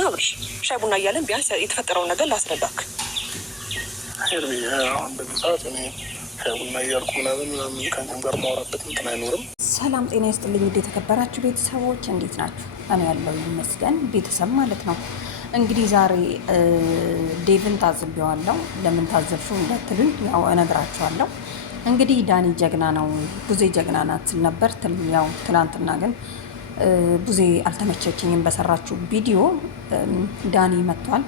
አብርሽ ሻይ ቡና እያለን ቢያንስ የተፈጠረውን ነገር ላስረዳክ። በዚህ ሰዓት እኔ ሻይ ቡና እያልኩ ምናምን ከእንትን ጋር ማውራበት እንትን አይኖርም። ሰላም ጤና ይስጥልኝ ውድ የተከበራችሁ ቤተሰቦች እንዴት ናችሁ? እኔ ያለው ይመስገን ቤተሰብ ማለት ነው። እንግዲህ ዛሬ ዴቭን ታዝቤዋለሁ። ለምን ታዘብሽው እንዳትሉኝ ያው እነግራችኋለሁ። እንግዲህ ዳኒ ጀግና ነው፣ ቡዜ ጀግና ናት ስል ነበር። ያው ትናንትና ግን ቡዜ አልተመቸችኝም በሰራችሁ ቪዲዮ። ዳኒ መጥቷል።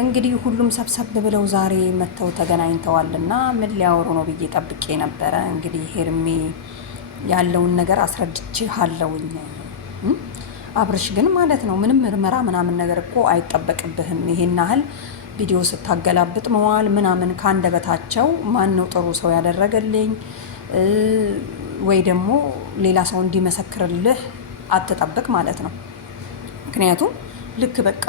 እንግዲህ ሁሉም ሰብሰብ ብለው ዛሬ መጥተው ተገናኝተዋልና ምን ሊያወሩ ነው ብዬ ጠብቄ ነበረ። እንግዲህ ሄርሜ ያለውን ነገር አስረድቼሃለሁኝ። አብርሽ ግን ማለት ነው ምንም ምርመራ ምናምን ነገር እኮ አይጠበቅብህም። ይሄን ያህል ቪዲዮ ስታገላብጥ መዋል ምናምን ካንደበታቸው ማን ነው ጥሩ ሰው ያደረገልኝ ወይ ደግሞ ሌላ ሰው እንዲመሰክርልህ አትጠብቅ ማለት ነው። ምክንያቱም ልክ በቃ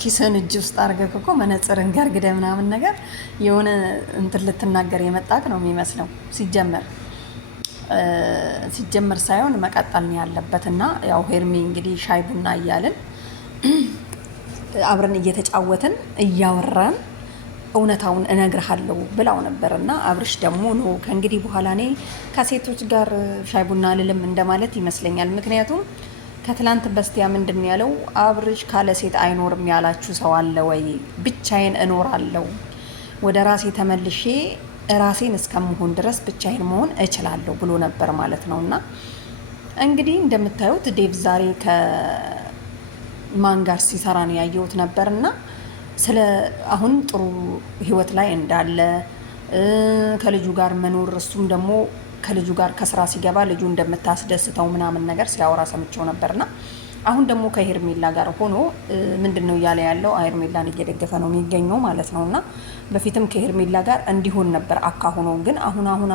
ኪስን እጅ ውስጥ አድርገህ እኮ መነጽርን ገርግደህ ምናምን ነገር የሆነ እንትን ልትናገር የመጣክ ነው የሚመስለው። ሲጀመር ሳይሆን መቀጠል ነው ያለበት። እና ያው ሄርሜ እንግዲህ ሻይ ቡና እያልን አብረን እየተጫወትን እያወራን እውነታውን እነግርሃለሁ ብላው ነበር። እና አብርሽ ደግሞ ነው ከእንግዲህ በኋላ እኔ ከሴቶች ጋር ሻይ ቡና ልልም እንደማለት ይመስለኛል። ምክንያቱም ከትላንት በስቲያ ምንድን ያለው አብርሽ ካለ ሴት አይኖርም ያላችሁ ሰው አለ ወይ? ብቻዬን እኖራለሁ፣ ወደ ራሴ ተመልሼ ራሴን እስከምሆን ድረስ ብቻዬን መሆን እችላለሁ ብሎ ነበር ማለት ነው። እና እንግዲህ እንደምታዩት ዴቭ ዛሬ ከማን ጋር ሲሰራ ነው ያየሁት ነበር። እና ስለ አሁን ጥሩ ህይወት ላይ እንዳለ ከልጁ ጋር መኖር እሱም ደግሞ ከልጁ ጋር ከስራ ሲገባ ልጁ እንደምታስደስተው ምናምን ነገር ሲያወራ ሰምቼው ነበርና አሁን ደግሞ ከሄርሜላ ጋር ሆኖ ምንድነው እያለ ያለው ሄርሜላን እየደገፈ ነው የሚገኘው ማለት ነውና በፊትም ከሄርሜላ ጋር እንዲሆን ነበር አካሆኖ ግን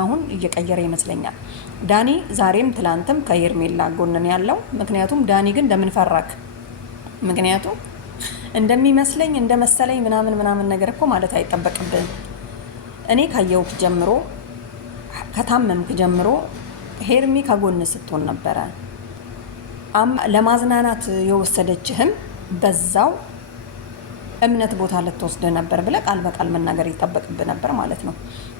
አሁን እየቀየረ ይመስለኛል። ዳኒ ዛሬም ትላንትም ከሄርሜላ ጎንን ያለው ምክንያቱም ዳኒ ግን ለምን ፈራክ? ምክንያቱም እንደሚመስለኝ እንደመሰለኝ ምናምን ነገር እኮ ማለት አይጠበቅብን። እኔ ካየውክ ጀምሮ ከታመምክ ጀምሮ ሄርሚ ከጎን ስትሆን ነበረ። ለማዝናናት የወሰደችህም በዛው እምነት ቦታ ልትወስደ ነበር ብለህ ቃል በቃል መናገር ይጠበቅብህ ነበር ማለት ነው።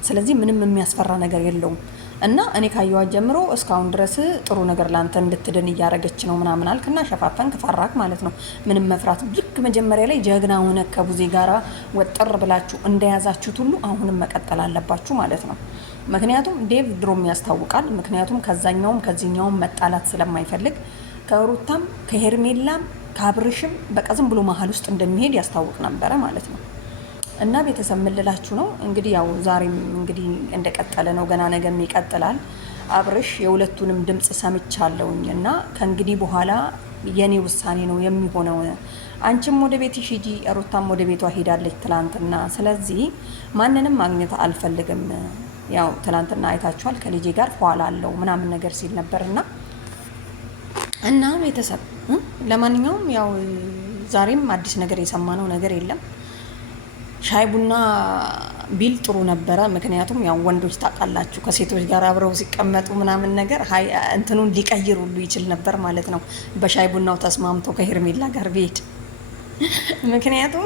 ስለዚህ ምንም የሚያስፈራ ነገር የለውም። እና እኔ ካየዋት ጀምሮ እስካሁን ድረስ ጥሩ ነገር ላንተ እንድትድን እያረገች ነው ምናምን አልክና ሸፋፈንክ፣ ፈራክ ማለት ነው። ምንም መፍራት ልክ መጀመሪያ ላይ ጀግና ሆነ ከቡዜ ጋራ ወጥር ብላችሁ እንደያዛችሁት ሁሉ አሁንም መቀጠል አለባችሁ ማለት ነው። ምክንያቱም ዴቭ ድሮም ያስታውቃል። ምክንያቱም ከዛኛውም ከዚህኛውም መጣላት ስለማይፈልግ ከሩታም ከሄርሜላም ከአብርሽም በቃ ዝም ብሎ መሀል ውስጥ እንደሚሄድ ያስታውቅ ነበረ ማለት ነው። እና ቤተሰብ ምልላችሁ ነው እንግዲህ ያው ዛሬም እንግዲህ እንደቀጠለ ነው፣ ገና ነገም ይቀጥላል። አብርሽ የሁለቱንም ድምጽ ሰምቻለሁኝ እና ከእንግዲህ በኋላ የኔ ውሳኔ ነው የሚሆነው። አንቺም ወደ ቤትሽ ሂጂ፣ ሩታም ወደ ቤቷ ሄዳለች ትላንትና። ስለዚህ ማንንም ማግኘት አልፈልግም። ያው ትላንትና አይታችኋል ከልጄ ጋር ኋላ አለው ምናምን ነገር ሲል ነበርና እና ቤተሰብ ለማንኛውም ያው ዛሬም አዲስ ነገር የሰማነው ነገር የለም። ሻይ ቡና ቢል ጥሩ ነበረ። ምክንያቱም ያው ወንዶች ታውቃላችሁ ከሴቶች ጋር አብረው ሲቀመጡ ምናምን ነገር እንትኑን ሊቀይር ሁሉ ይችል ነበር ማለት ነው። በሻይ ቡናው ተስማምቶ ከሄርሜላ ጋር ቢሄድ ምክንያቱም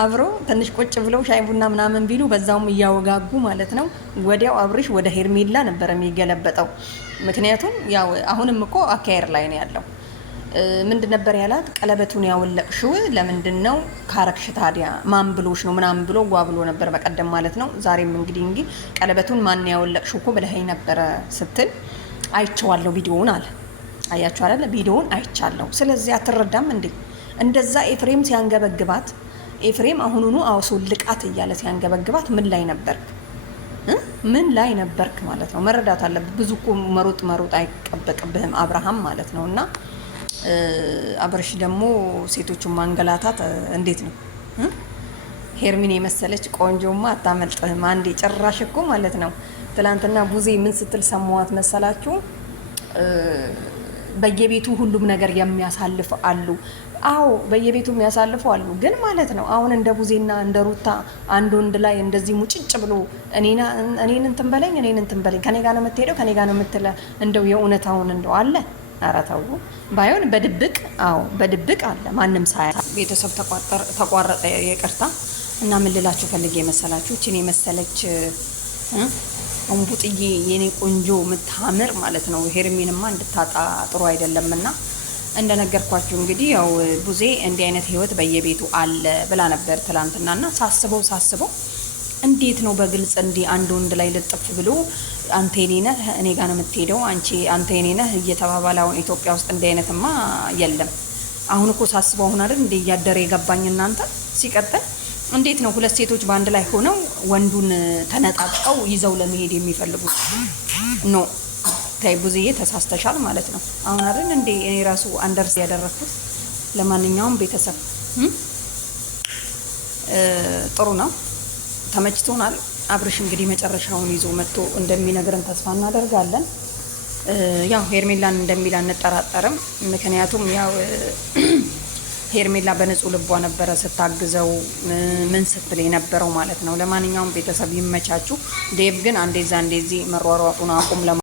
አብሮ ትንሽ ቁጭ ብለው ሻይ ቡና ምናምን ቢሉ በዛውም እያወጋጉ ማለት ነው። ወዲያው አብርሽ ወደ ሄርሜላ ነበር የሚገለበጠው። ምክንያቱም ያው አሁንም እኮ አካየር ላይ ነው ያለው። ምንድን ነበር ያላት? ቀለበቱን ያወለቅሽው ለምንድን ነው ካረክሽ ታዲያ ማን ብሎሽ ነው ምናምን ብሎ ብሎ ነበር በቀደም ማለት ነው። ዛሬም እንግዲህ ቀለበቱን ማን ያወለቅሽው እኮ ብለኸኝ ነበረ ስትል አይቼዋለሁ ቪዲዮውን አለ። አያችሁ አይደለ? ቪዲዮውን አይቻለሁ። ስለዚህ አትረዳም እንዴ? እንደዛ ኤፍሬም ሲያንገበግባት ኤፍሬም አሁኑኑ አውሶልቃት እያለ ሲያንገበግባት ምን ላይ ነበርክ ማለት ነው። መረዳት አለብህ። ብዙ እኮ መሮጥ አይጠበቅብህም አብርሃም ማለት ነው። እና አብርሽ ደግሞ ሴቶቹን ማንገላታት እንዴት ነው? ሄርሚን የመሰለች ቆንጆማ አታመልጥህም። አንዴ ጭራሽ እኮ ማለት ነው ትላንትና ቡዜ ምን ስትል ሰማዋት መሰላችሁ? በየቤቱ ሁሉም ነገር የሚያሳልፍ አሉ። አዎ በየቤቱ የሚያሳልፉ አሉ። ግን ማለት ነው አሁን እንደ ቡዜና እንደ ሩታ አንድ ወንድ ላይ እንደዚህ ሙጭጭ ብሎ እኔን እንትን በለኝ ከኔ ጋር ነው የምትሄደው ከኔ ጋር ነው የምትለ እንደው የእውነታውን እንደው አለ ኧረ ተው ባይሆን በድብቅ አዎ በድብቅ አለ ማንም ሳያ ቤተሰብ ተቋረጠ ይቅርታ። እና ምን ልላችሁ ፈልጌ የመሰላችሁ እቺን የመሰለች እንቡጥዬ የኔ ቆንጆ የምታምር ማለት ነው ሄርሜንማ እንድታጣ ጥሩ አይደለምና እንደነገርኳችሁ እንግዲህ ያው ቡዜ እንዲህ አይነት ህይወት በየቤቱ አለ ብላ ነበር ትላንትናና ሳስበው እንዴት ነው በግልጽ እንዲህ አንድ ወንድ ላይ ልጥፍ ብሎ አንተ የኔ ነህ እኔ ጋር ነው የምትሄደው አንተ የኔ ነህ እየተባባለ አሁን ኢትዮጵያ ውስጥ እንዲህ አይነትማ የለም። አሁን እኮ ሳስበው አሁን አይደል እንደ እያደረ የገባኝ እናንተ ሲቀጥል እንዴት ነው ሁለት ሴቶች በአንድ ላይ ሆነው ወንዱን ተነጣጣው ይዘው ለመሄድ የሚፈልጉት? ኖ ታይ ቡዝዬ ተሳስተሻል ማለት ነው። አሁን አይደል እንዴ እኔ ራሱ አንደርስ ያደረኩት። ለማንኛውም ቤተሰብ ጥሩ ነው ተመችቶናል። አብርሽ እንግዲህ መጨረሻውን ይዞ መጥቶ እንደሚነግረን ተስፋ እናደርጋለን። ያው ሄርሜላን እንደሚል አንጠራጠርም። ምክንያቱም ያው ሄርሜላ በንጹህ ልቧ ነበረ ስታግዘው ምን ስትል የነበረው ማለት ነው። ለማንኛውም ቤተሰብ ይመቻችሁ። ዴቭ ግን አንዴዛ እንደዚህ መሯሯጡን አቁም።